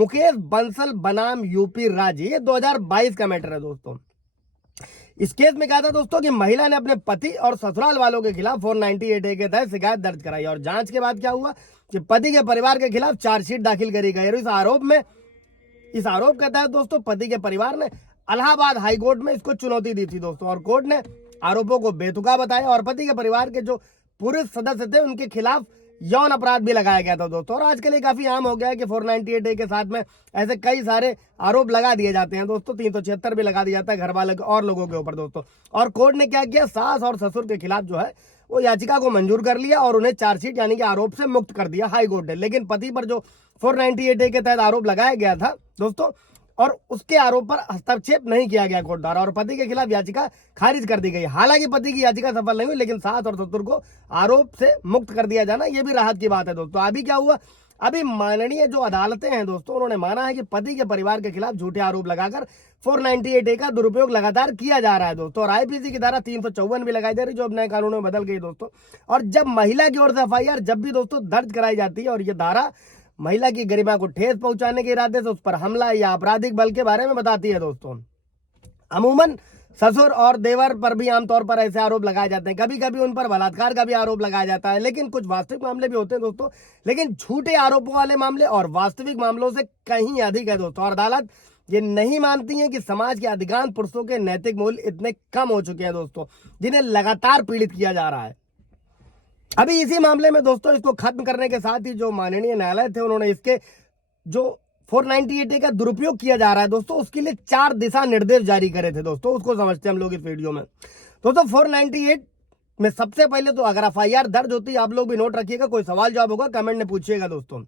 मुकेश बंसल बनाम यूपी राज्य, ये 2022 का मैटर है दोस्तों। इस केस में क्या था दोस्तों कि महिला ने अपने पति और ससुराल वालों के खिलाफ 498A के तहत शिकायत दर्ज कराई और जांच के बाद क्या हुआ कि पति के परिवार के खिलाफ चार्जशीट दाखिल करी गई। इस आरोप के तहत दोस्तों पति के परिवार ने इलाहाबाद हाई कोर्ट में इसको चुनौती दी थी दोस्तों, और कोर्ट ने आरोपों को बेतुका बताया और पति के परिवार के जो पुरुष सदस्य थे उनके खिलाफ यौन अपराध भी लगाया गया था दोस्तों। और आजकल ये काफी आम हो गया है कि 498A के साथ में ऐसे कई सारे आरोप लगा दिए जाते हैं दोस्तों। 376 भी लगा दिया जाता है घर वाले और लोगों के ऊपर दोस्तों। और कोर्ट ने क्या किया, सास और ससुर के खिलाफ जो है वो याचिका को मंजूर कर लिया और उन्हें चार्जशीट यानी कि आरोप से मुक्त कर दिया हाई कोर्ट ने। लेकिन पति पर जो 498A के तहत आरोप लगाया गया था दोस्तों, और उसके आरोप पर हस्तक्षेप नहीं किया गया कोर्ट द्वारा और पति के खिलाफ याचिका खारिज कर दी गई। हालांकि पति की याचिका सफल नहीं हुई, लेकिन सास और ससुर को आरोप से मुक्त कर दिया जाना यह भी राहत की बात है दोस्तों। अभी क्या हुआ, अभी माननीय जो अदालतें हैं दोस्तों, उन्होंने माना है कि पति के परिवार के खिलाफ झूठे आरोप लगाकर 498A का दुरुपयोग लगातार किया जा रहा है दोस्तों। और IPC की धारा 354 भी लगाई जा रही है जो अब नए कानून में बदल गई दोस्तों। और जब महिला की ओर से FIR जब भी दोस्तों दर्ज कराई जाती है और ये धारा महिला की गरिमा को ठेस पहुंचाने के इरादे से उस पर हमला या आपराधिक बल के बारे में बताती है दोस्तों। अमूमन ससुर और देवर पर भी आमतौर पर ऐसे आरोप लगाए जाते हैं, कभी कभी उन पर बलात्कार का भी आरोप लगाया जाता है, लेकिन कुछ वास्तविक मामले भी होते हैं दोस्तों। लेकिन झूठे आरोपों वाले मामले और वास्तविक मामलों से कहीं अधिक है दोस्तों। और अदालत ये नहीं मानती है कि समाज के अधिकांश पुरुषों के नैतिक मूल्य इतने कम हो चुके हैं दोस्तों, जिन्हें लगातार पीड़ित किया जा रहा है। अभी इसी मामले में दोस्तों इसको खत्म करने के साथ ही जो माननीय न्यायालय थे, उन्होंने इसके जो 498A का दुरुपयोग किया जा रहा है दोस्तों, उसके लिए 4 दिशा निर्देश जारी करे थे दोस्तों। उसको समझते हैं हम लोग इस वीडियो में दोस्तों। 498 में सबसे पहले तो अगर FIR दर्ज होती है, आप लोग भी नोट रखिएगा, कोई सवाल जवाब होगा कमेंट में पूछिएगा दोस्तों।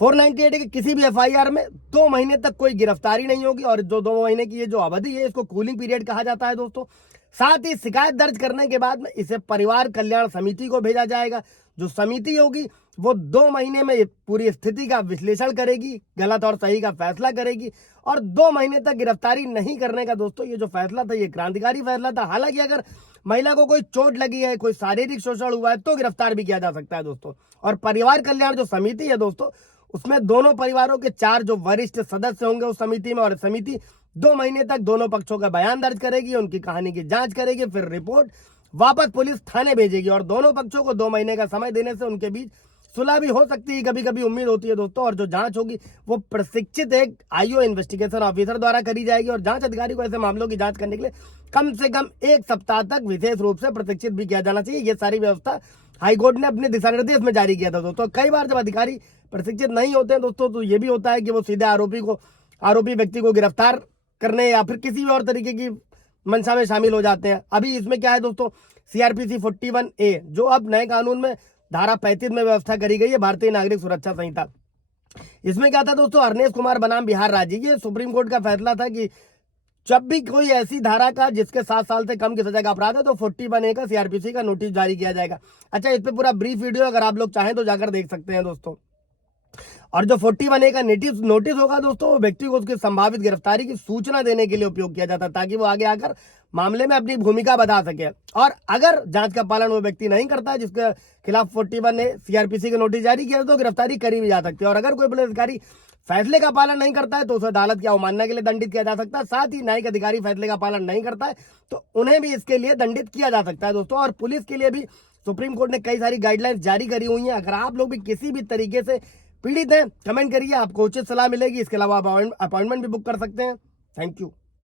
498 के किसी भी FIR में 2 महीने तक कोई गिरफ्तारी नहीं होगी और जो 2 महीने की ये जो अवधि है इसको कूलिंग पीरियड कहा जाता है दोस्तों। साथ ही शिकायत दर्ज करने के बाद में इसे परिवार कल्याण समिति को भेजा जाएगा। जो समिति होगी वो 2 महीने में पूरी स्थिति का विश्लेषण करेगी, गलत और सही का फैसला करेगी और 2 महीने तक गिरफ्तारी नहीं करने का दोस्तों ये जो फैसला था ये क्रांतिकारी फैसला था। हालांकि अगर महिला को कोई चोट लगी है, कोई शारीरिक शोषण हुआ है तो गिरफ्तार भी किया जा सकता है दोस्तों। और परिवार कल्याण जो समिति है दोस्तों, उसमें दोनों परिवारों के 4 जो वरिष्ठ सदस्य होंगे उस समिति में, और समिति 2 महीने तक दोनों पक्षों का बयान दर्ज करेगी, उनकी कहानी की जांच करेगी, फिर रिपोर्ट वापस पुलिस थाने भेजेगी और दोनों पक्षों को 2 महीने का समय देने से उनके बीच सुलह भी हो सकती है, कभी कभी उम्मीद होती है दोस्तों। और जो जांच होगी वो प्रशिक्षित एक IO इन्वेस्टिगेशन ऑफिसर द्वारा करी जाएगी और जांच अधिकारी को ऐसे मामलों की जांच करने के लिए कम से कम 1 सप्ताह तक विशेष रूप से प्रशिक्षित भी किया जाना चाहिए। ये सारी व्यवस्था हाईकोर्ट ने अपने दिशा निर्देश में जारी किया था दोस्तों। कई बार जब अधिकारी प्रशिक्षित नहीं होते हैं दोस्तों तो ये भी होता है कि वो सीधे आरोपी व्यक्ति को गिरफ्तार करने या फिर किसी भी और तरीके की मंशा में शामिल हो जाते हैं। अभी इसमें क्या है दोस्तों, CRPC 41A जो अब नए कानून में धारा 35 में व्यवस्था करी गई है, भारतीय नागरिक सुरक्षा संहिता। इसमें क्या था दोस्तों, हरनेश कुमार बनाम बिहार राज्य, ये सुप्रीम कोर्ट का फैसला था कि जब भी कोई ऐसी धारा का जिसके 7 साल से कम की सजा का अपराध है तो 41A का CRPC का नोटिस जारी किया जाएगा। अच्छा, इस पे पूरा ब्रीफ वीडियो अगर आप लोग चाहें तो जाकर देख सकते हैं दोस्तों। और जो 41A का नोटिस होगा दोस्तों, वो व्यक्ति को उसकी संभावित गिरफ्तारी की सूचना देने के लिए उपयोग किया जाता है ताकि वो आगे आकर मामले में अपनी भूमिका बता सके। और अगर जांच का पालन वो व्यक्ति नहीं करता है जिसके खिलाफ 41A CRPC का नोटिस जारी किया तो गिरफ्तारी करी भी जा सकती है। और अगर कोई पुलिस अधिकारी फैसले का पालन नहीं करता है तो उसे अदालत की अवमानना के लिए दंडित किया जा सकता है। साथ ही न्यायिक अधिकारी फैसले का पालन नहीं करता है तो उन्हें भी इसके लिए दंडित किया जा सकता है दोस्तों। और पुलिस के लिए भी सुप्रीम कोर्ट ने कई सारी गाइडलाइंस जारी करी हुई हैं। अगर आप लोग भी किसी भी तरीके से पीड़ित हैं, कमेंट करिए, आपको उचित सलाह मिलेगी। इसके अलावा आप अपॉइंटमेंट भी बुक कर सकते हैं। Thank you.